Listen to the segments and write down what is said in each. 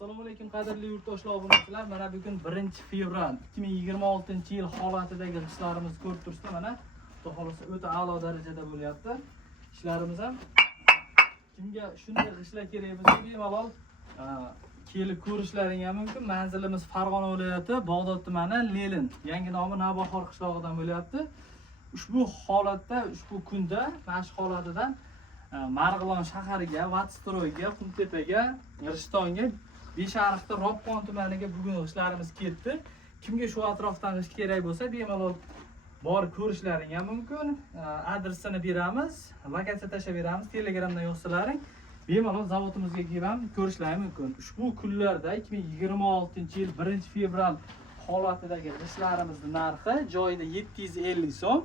Assalomu alaykum qadrli yurtdoshlar, obunachilar. Mana bugun 1-fevral 2026-yil holatidagi ishlarimizni ko'rib turibsizlar. Mana xudo xolasa o'ta a'lo darajada bo'lyapti. Ishlarimiz ham kimga shunday ishlar kerak bo'lsa, bemalol kelib ko'rishlaring ham mumkin. Manzilimiz Farg'ona viloyati, Bog'dod tumani, Lelin. Yangi nomi Navbahor qishlog'idan bo'lyapti. Ushbu holatda, ushbu kunda mana shu holatidan Marg'ilon shahariga, Vatstroyga, Qumtepaga, Rishtonga, Beshariqda, Ropqon tumaniga bugun ishlarimiz ketdi. Kimga shu atrofdan ish kerak bo'lsa, bemalol borib ko'rishlaring ham mumkin. Adresini beramiz, lokatsiya tashlab beramiz. Telegramdan yozsalaring, bemalol zavodimizga kelib ham ko'rishlaring mumkin. Ushbu kunlarda 2026-yil 1-fevral holatidagi ishlarimizning narxi joyida 750 so'm.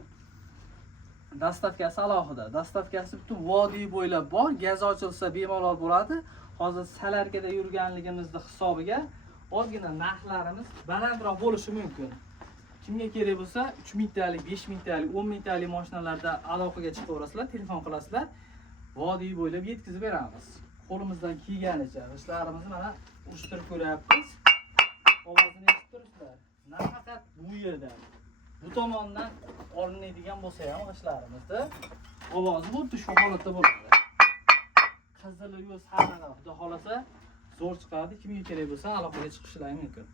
Dastavkasi alohida. Dastavkasi butun vodiy bo'ylab bor. Gaz ochilsa bemalol bo'ladi. Hozir salarkada yurganligimizning hisobiga ozgina narxlarimiz balandroq bo'lishi mumkin. Kimga kerak bo'lsa 3000 talik, 5000 talik, 10000 talik mashinalarda aloqaga chiqaverasizlar, telefon qilasizlar. Vodiy bo'ylab yetkazib beramiz. Qo'limizdan kelganicha ishlarimizni mana urishtirib ko'ryapmiz. Ovozini eshitib turibsizlar. Nafaqat bu yerdan, bu tomondan olinadigan bo'lsa ham ishlarimizni ovozi xuddi shu holatda bo'ladi. Qizili yo'l sarig'i xudo xolasa zo'r chiqadi. Kimga kerak bo'lsa aloqaga chiqishlari mumkin.